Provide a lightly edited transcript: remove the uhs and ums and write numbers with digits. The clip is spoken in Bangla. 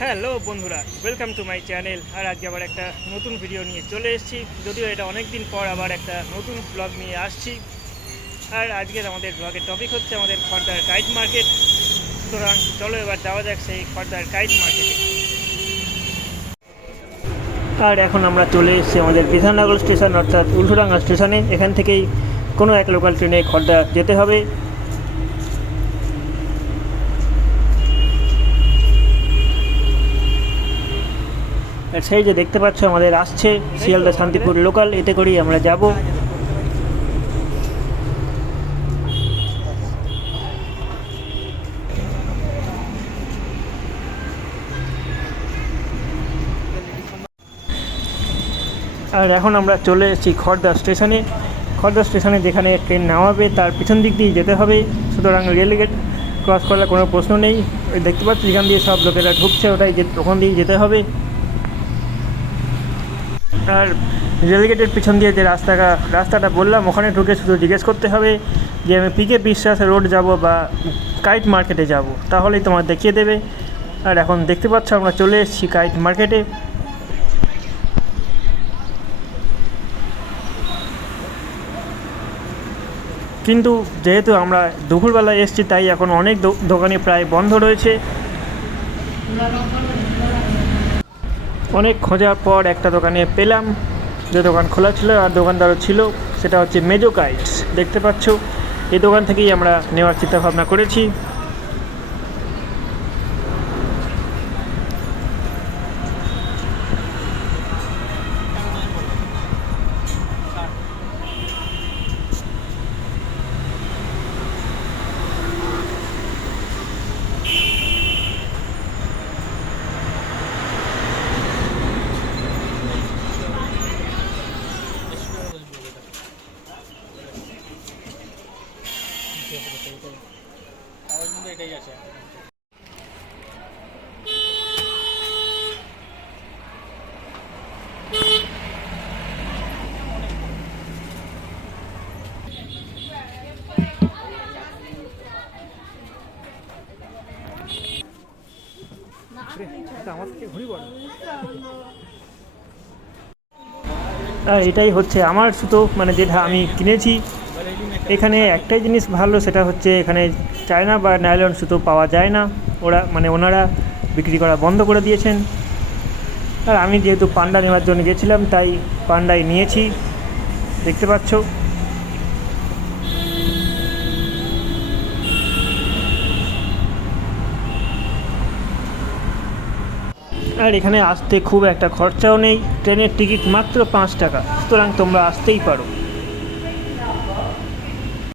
হ্যালো বন্ধুরা, ওয়েলকাম টু মাই চ্যানেল। আর আজকে আবার একটা নতুন ভিডিও নিয়ে চলে এসেছি। যদিও এটা অনেক দিন পর আবার একটা নতুন ব্লগ নিয়ে আসছি। আর আজকের আমাদের ব্লগের টপিক হচ্ছে আমাদের খড়দার কাইট মার্কেট। সুতরাং চলো এবার যাওয়া যাক সেই খড়দার কাইট মার্কেটে। আর এখন আমরা চলে এসেছি আমাদের বিধাননগর স্টেশন অর্থাৎ উল্টোডাঙ্গা স্টেশনে। এখান থেকেই কোনো এক লোকাল ট্রেনে খড়দা যেতে হবে। আর সেই যে দেখতে পাচ্ছ আমাদের আসছে শিয়ালদা শান্তিপুর লোকাল, এতে করেই আমরা যাব। আর এখন আমরা চলে এসেছি খড়দা স্টেশনে। খড়দা স্টেশনে যেখানে ট্রেন নামাবে তার পিছন দিক দিয়ে যেতে হবে। সুতরাং রেলগেট ক্রস করার কোনো প্রশ্ন নেই। ওই দেখতে পাচ্ছি যেখান দিয়ে সব লোকেরা ঢুকছে, ওখান দিয়ে যেতে হবে। আর রেলগেটের পিছন দিয়ে যে রাস্তাটা বললাম, ওখানে ঢুকে শুধু জিজ্ঞেস করতে হবে যে আমি পিকে বিশ্বাস রোড যাব বা কাইট মার্কেটে যাব, তাহলেই তোমার দেখিয়ে দেবে। আর এখন দেখতে পাচ্ছ আমরা চলে এসেছি কাইট মার্কেটে। কিন্তু যেহেতু আমরা দুপুরবেলায় এসেছি তাই এখন অনেক দোকানই প্রায় বন্ধ রয়েছে। অনেক খোঁজার পর একটা দোকানে পেলাম, যে দোকান খোলা ছিল আর দোকানদারও ছিল, সেটা হচ্ছে মেজো কাইটস। দেখতে পাচ্ছ এই দোকান থেকেই আমরা নেওয়ার চিন্তাভাবনা করেছি। এটাই আছে। আর এটাই হচ্ছে আমার সুতো, মানে যেটা আমি কিনেছি। এখানে একটাই জিনিস ভালো, সেটা হচ্ছে এখানে চায়না বা নাইলন সুতো পাওয়া যায় না। ওনারা বিক্রি করা বন্ধ করে দিয়েছেন। আর আমি যেহেতু পান্ডা নেওয়ার জন্য গেছিলাম তাই পান্ডাই নিয়েছি, দেখতে পাচ্ছ। আর এখানে আসতে খুব একটা খরচাও নেই, ট্রেনের টিকিট মাত্র 5 টাকা, সুতরাং তোমরা আসতেই পারো।